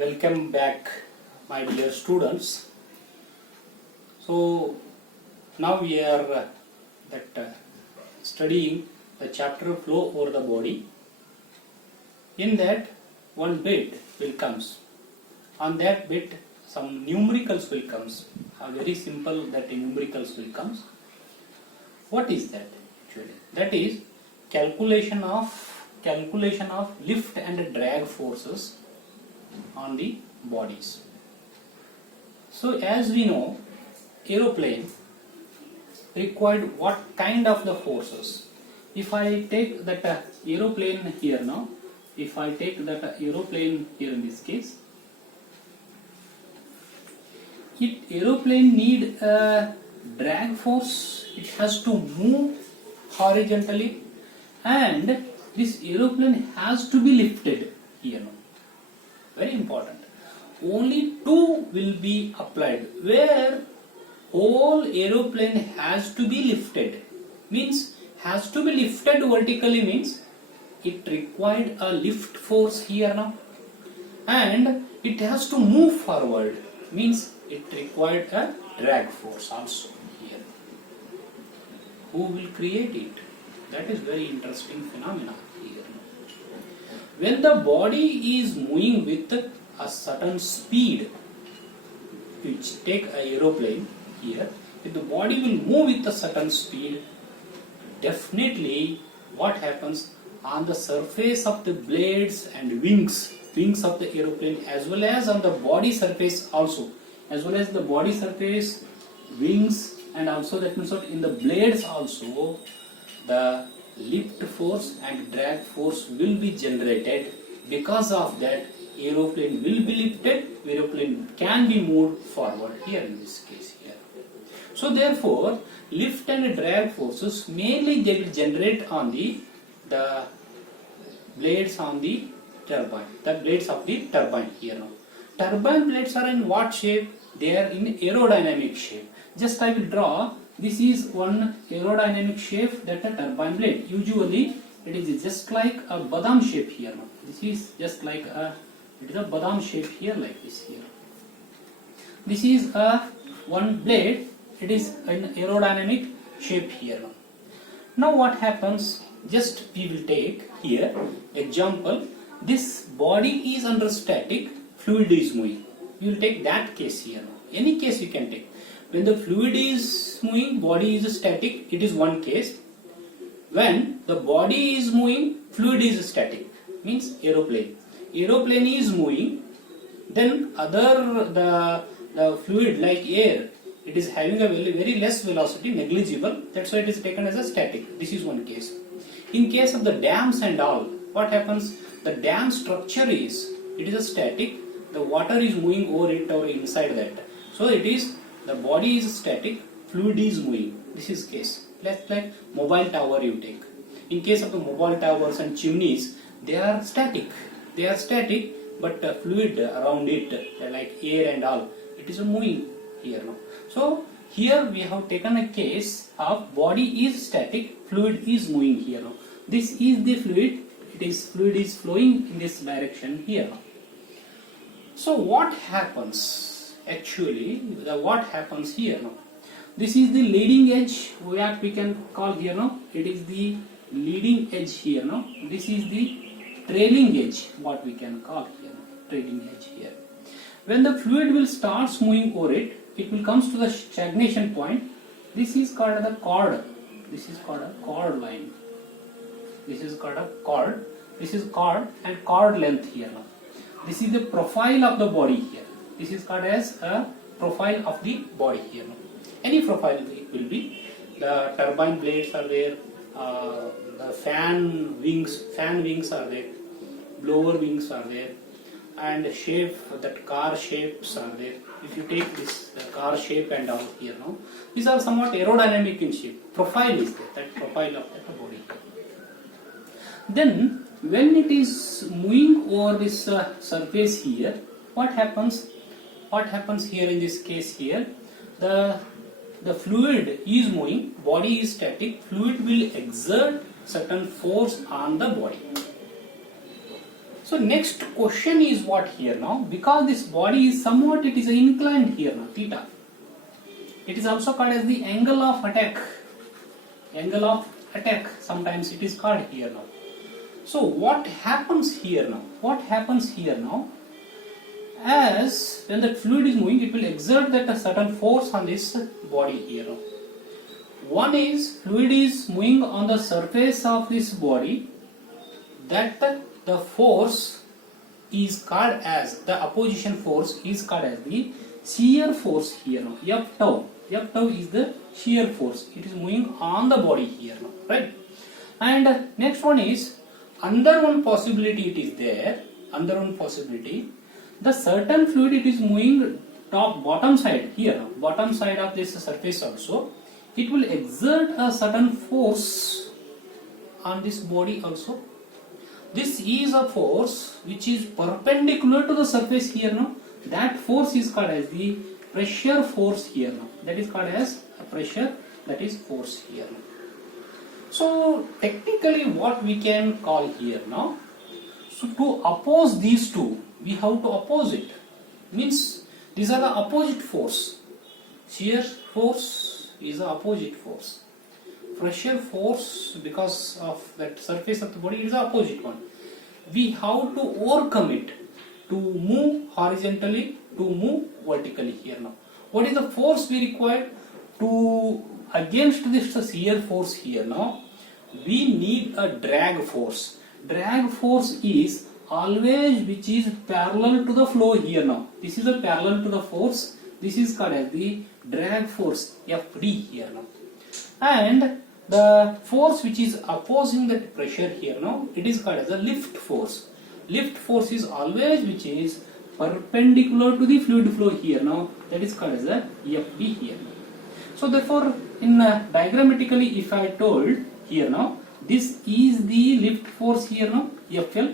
Welcome back, my dear students. So now we are studying the chapter flow over the body. In that, one bit will comes. On that bit, some numericals will comes. Very simple that numericals will comes. What is that actually? That is calculation of lift and drag forces on the bodies. So as we know, aeroplane required what kind of the forces? If I take that aeroplane here now, if I take that aeroplane here in this case, aeroplane need a drag force. It has to move horizontally, and this aeroplane has to be lifted here now. Very important. Only two will be applied where whole aeroplane has to be lifted. Means has to be lifted vertically means it required a lift force here now, and it has to move forward means it required a drag force also here. Who will create it? That is very interesting phenomena here. When the body is moving with a certain speed, which take an aeroplane here, if the body will move with a certain speed, definitely what happens on the surface of the blades and wings of the aeroplane, as well as on the body surface also, as well as the body surface, wings, and also that means in the blades also, the lift force and drag force will be generated. Because of that, aeroplane will be lifted, aeroplane can be moved forward here in this case here. So therefore, lift and drag forces mainly they will generate on the blades on the turbine, the blades of the turbine here now. Turbine blades are in what shape? They are in aerodynamic shape. Just I will draw. This is one aerodynamic shape, that a turbine blade. Usually it is just like a badam shape here now. This is just like it is a badam shape here, like this here. This is one blade. It is an aerodynamic shape here now. Now what happens? Just we will take here example. This body is under static, fluid is moving. We will take that case here now. Any case you can take. When the fluid is moving, body is static, it is one case. When the body is moving, fluid is static, means aeroplane. Aeroplane is moving, then the fluid like air, it is having a very less velocity, negligible. That's why it is taken as a static. This is one case. In case of the dams and all, what happens? The dam structure is, it is a static. The water is moving over it or inside that. So it is, the body is static, fluid is moving. This is case. Like mobile tower you take. In case of the mobile towers and chimneys, they are static. They are static, but fluid around it, like air and all, it is moving here now. So here we have taken a case of body is static, fluid is moving here now. This is the fluid. Fluid is flowing in this direction here now. So what happens actually? What happens here now? This is the leading edge, what we can call here now. It is the leading edge here now. This is the trailing edge, what we can call here now. Trailing edge here. When the fluid will start moving over it, it will comes to the stagnation point. This is called the chord. This is called a chord line. This is called a chord. This is chord and chord length here now. This is the profile of the body here. This is called as a profile of the body here now. Any profile it will be. The turbine blades are there. The fan wings are there. Blower wings are there. And shape, that car shapes are there. If you take this, the car shape and all here now, these are somewhat aerodynamic in shape. Profile is there, that profile of that body. Then, when it is moving over this surface here, what happens? What happens here in this case here? The fluid is moving, body is static, fluid will exert certain force on the body. So next question is what here now, because this body is somewhat, it is inclined here now, theta. It is also called as the angle of attack. Angle of attack, sometimes it is called here now. So what happens here now? What happens here now? As when the fluid is moving, it will exert that a certain force on this body here now. One is fluid is moving on the surface of this body, that the force is called as, the opposition force is called as the shear force here now, F tau. F tau is the shear force. It is moving on the body here now, right? And next one is, under one possibility it is there, under one possibility, the certain fluid it is moving top bottom side here, bottom side of this surface also, it will exert a certain force on this body also. This is a force which is perpendicular to the surface here now. That force is called as the pressure force here now. That is called as a pressure, that is force here now. So technically what we can call here now, so to oppose these two, we have to oppose it. Means these are the opposite force. Shear force is the opposite force. Pressure force, because of that surface of the body, is the opposite one. We have to overcome it, to move horizontally, to move vertically here now. What is the force we require to against this shear force here now? We need a drag force. Drag force is always which is parallel to the flow here now. This is a parallel to the force. This is called as the drag force, Fd here now. And the force which is opposing that pressure here now, it is called as a lift force. Lift force is always which is perpendicular to the fluid flow here now, that is called as a Fd here now. So therefore, in diagrammatically, if I told here now, this is the lift force here now, Fl.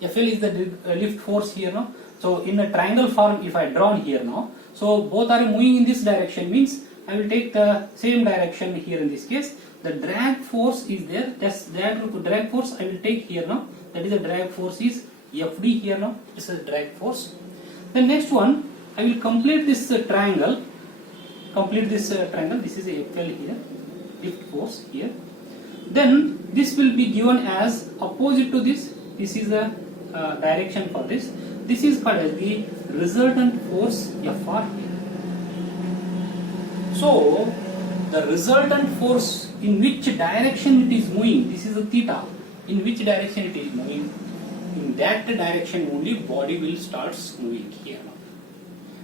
Fl is the lift force here now. So in a triangle form, if I drawn here now, so both are moving in this direction, means I will take the same direction here in this case. The drag force is there. That's that drag force I will take here now. That is the drag force is Fd here now. This is drag force. The next one, I will complete this triangle. Complete this triangle. This is a Fl here, lift force here. Then this will be given as opposite to this. This is the direction for this. This is called as the resultant force Fr here. So the resultant force, in which direction it is moving, this is a theta, in which direction it is moving, in that direction only body will start moving here now.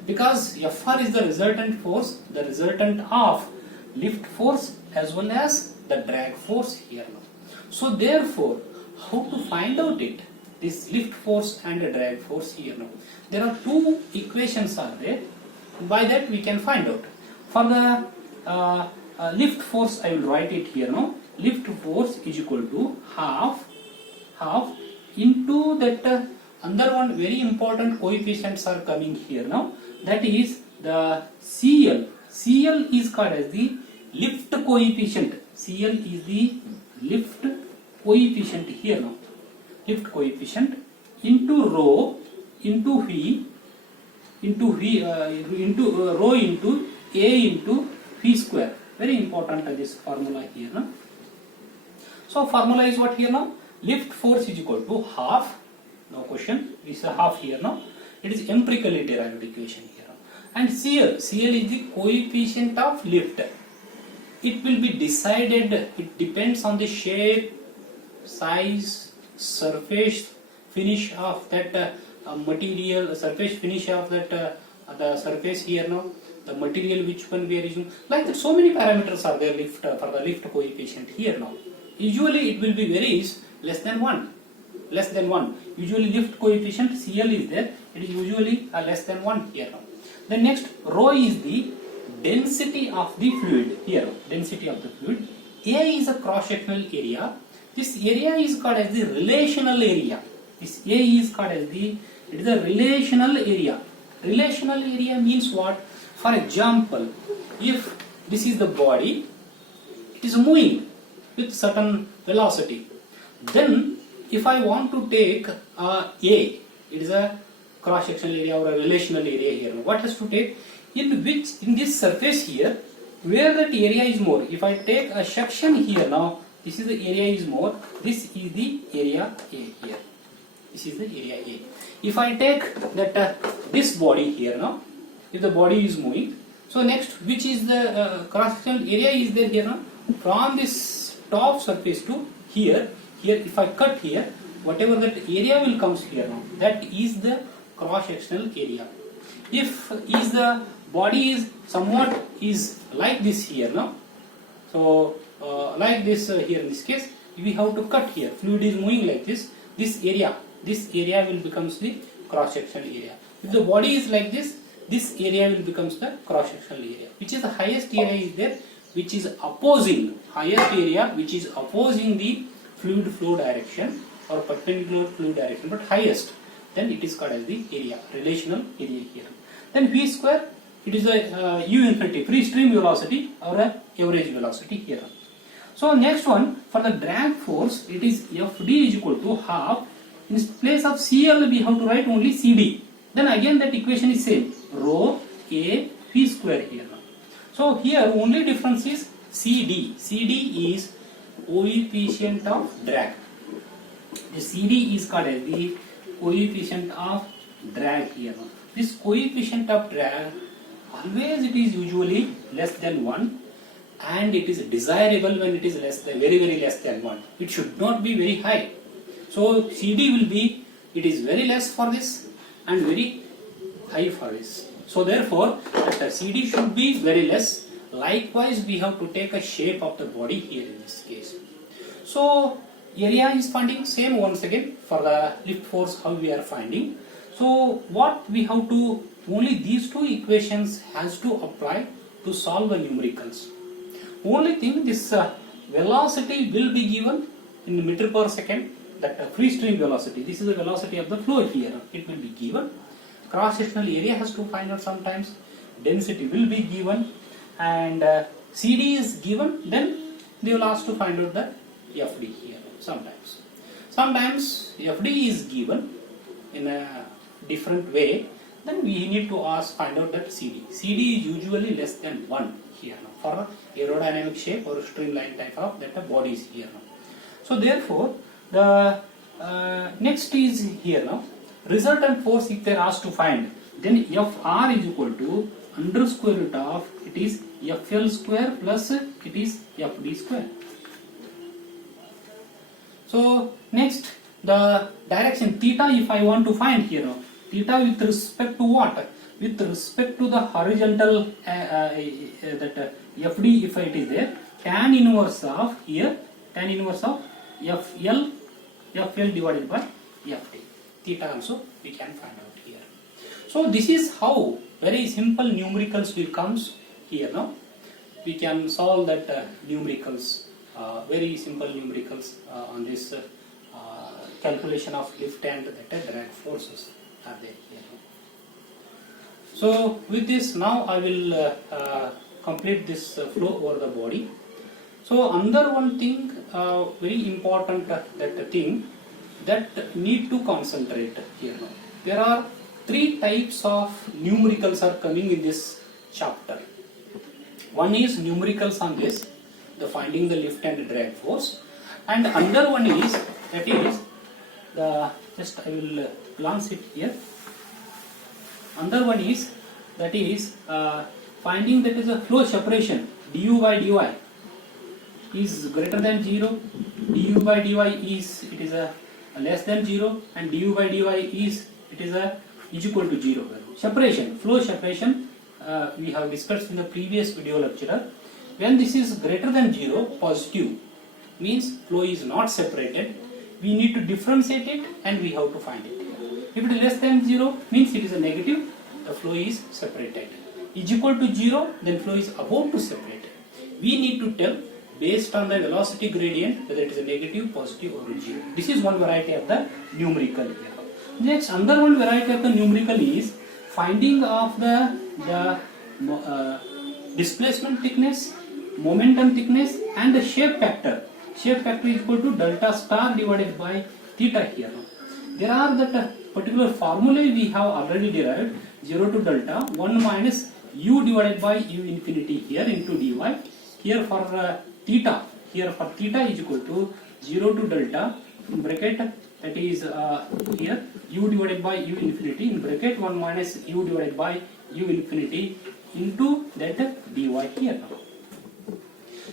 Because Fr is the resultant force, the resultant of lift force as well as the drag force here now. So therefore, how to find out it? This lift force and the drag force here now. There are two equations are there. By that we can find out. For the lift force, I will write it here now. Lift force is equal to half into that under one very important coefficients are coming here now. That is the CL. CL is called as the lift coefficient. CL is the lift coefficient here now. Lift coefficient into rho into V into rho into A into V square. Very important this formula here now. So formula is what here now? Lift force is equal to half. No question. This is a half here now. It is empirically derived equation here now. And CL is the coefficient of lift. It will be decided. It depends on the shape, size, surface finish of that material, surface finish of that the surface here now, the material which one we are using. Like that, so many parameters are there lift for the lift coefficient here now. Usually it will be varies less than 1. Less than 1. Usually lift coefficient CL is there. It is usually less than 1 here now. The next rho is the density of the fluid here. Density of the fluid. A is a cross-sectional area. This area is called as the relational area. This A is called as the, it is a relational area. Relational area means what? For example, if this is the body, it is moving with certain velocity. Then if I want to take A, it is a cross-sectional area or a relational area here. What has to take? In this surface here, where that area is more. If I take a section here now, this is the area is more. This is the area A here. This is the area A. If I take that this body here now, if the body is moving, so next which is the cross-sectional area is there here now? From this top surface to here if I cut here, whatever that area will comes here now, that is the cross-sectional area. If is the body is somewhat is like this here now, so like this here in this case, we have to cut here. Fluid is moving like this. This area will becomes the cross-sectional area. If the body is like this area will becomes the cross-sectional area. Which is the highest area is there, which is opposing highest area, which is opposing the fluid flow direction or perpendicular fluid direction, but highest. Then it is called as the area, relational area here. Then V square, it is a U infinity, free stream velocity or a average velocity here. So next one, for the drag force, it is Fd is equal to half. In place of CL, we have to write only CD. Then again that equation is same, rho A V square here. So here only difference is CD. CD is coefficient of drag. The CD is called as the coefficient of drag here. This coefficient of drag, always it is usually less than 1, and it is desirable when it is less than, very less than 1. It should not be very high. So CD will be, it is very less for this and very high for this. So therefore, the CD should be very less. Likewise, we have to take a shape of the body here in this case. So area is finding same once again for the lift force how we are finding. So what we have to, only these two equations has to apply to solve the numericals. Only thing, this velocity will be given in meter per second, that free stream velocity. This is the velocity of the flow here. It will be given. Cross-sectional area has to find out sometimes. Density will be given, and CD is given. Then they will ask to find out the FD here sometimes. Sometimes FD is given in a different way. Then we need to find out that CD. CD is usually less than 1 here now for aerodynamic shape or streamline type of that body is here now. So therefore, the next is here now. Resultant force if they are asked to find, then Fr is equal to under square root of, it is Fl square plus it is Fd square. So next, the direction theta if I want to find here now. Theta with respect to what? With respect to the horizontal that Fd if it is there, tan inverse of here, tan inverse of Fl divided by Fd. Theta also we can find out here. So this is how very simple numericals will comes here now. We can solve that numericals, very simple numericals on this calculation of lift and that drag forces are there here. So with this now I will complete this flow over the body. So another one thing, very important that thing that need to concentrate here now. There are 3 types of numericals are coming in this chapter. One is numericals on this, the finding the lift and drag force, and another one is that is the, just I will glance it here. Another one is that is finding that is a flow separation du by dy is greater than 0, du by dy is it is a less than 0, and du by dy is it is equal to 0. Separation, flow separation, we have discussed in the previous video lecture. When this is greater than 0, positive, means flow is not separated. We need to differentiate it and we have to find it. If it is less than 0, means it is a negative, the flow is separated. Is equal to 0, then flow is about to separate. We need to tell based on the velocity gradient whether it is a negative, positive or 0. This is one variety of the numerical here. Next, another one variety of the numerical is finding of the displacement thickness, momentum thickness and the shape factor. Shape factor is equal to delta star divided by theta here now. There are that particular formulae we have already derived, 0 to delta 1 minus u divided by u infinity here into dy. Here for theta, is equal to 0 to delta in bracket, that is here u divided by u infinity in bracket 1 minus u divided by u infinity into that dy here now.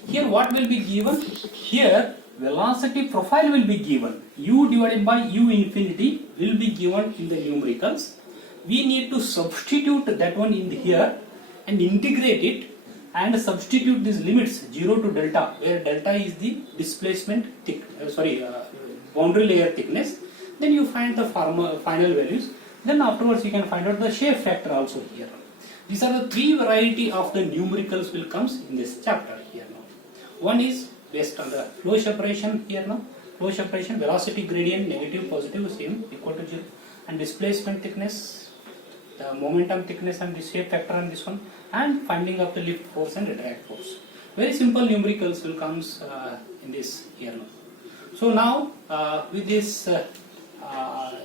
Here what will be given? Here velocity profile will be given. U divided by u infinity will be given in the numericals. We need to substitute that one in here and integrate it and substitute these limits 0 to delta, where delta is the displacement boundary layer thickness. Then you find the final values. Then afterwards you can find out the shape factor also here. These are the three variety of the numericals will comes in this chapter here now. One is based on the flow separation here now. Flow separation, velocity gradient, negative, positive, same, equal to 0. And displacement thickness, the momentum thickness and the shape factor on this one. And finding of the lift force and drag force. Very simple numericals will comes in this here now. So now with this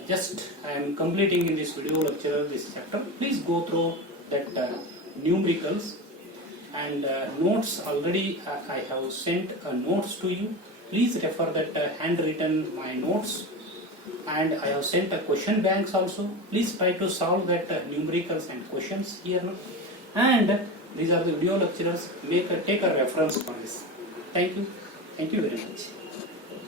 just I am completing in this video lecture this chapter. Please go through that numericals and notes. Already I have sent notes to you. Please refer that handwritten my notes, and I have sent a question banks also. Please try to solve that numericals and questions here now. And these are the video lecturers. Take a reference for this. Thank you very much.